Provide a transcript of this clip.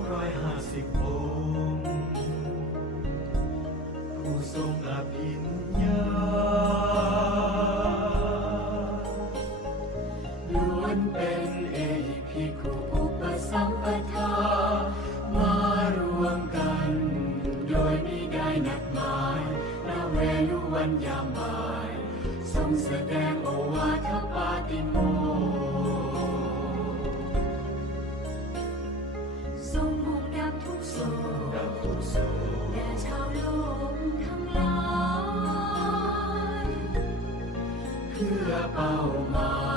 250 องค์ผู้ทรงอภิญญาล้วนเป็นเอหิภิกขุอุปสัมปทามารวมกันโดยมิได้นัดหมายณเวลุวันยามบ่ายทรงแสดงโอวาทปาติโมทรงมุ่งดับทุกโศกแด่ชาวโลกทั้งหลายเพื่อเป้าหมาย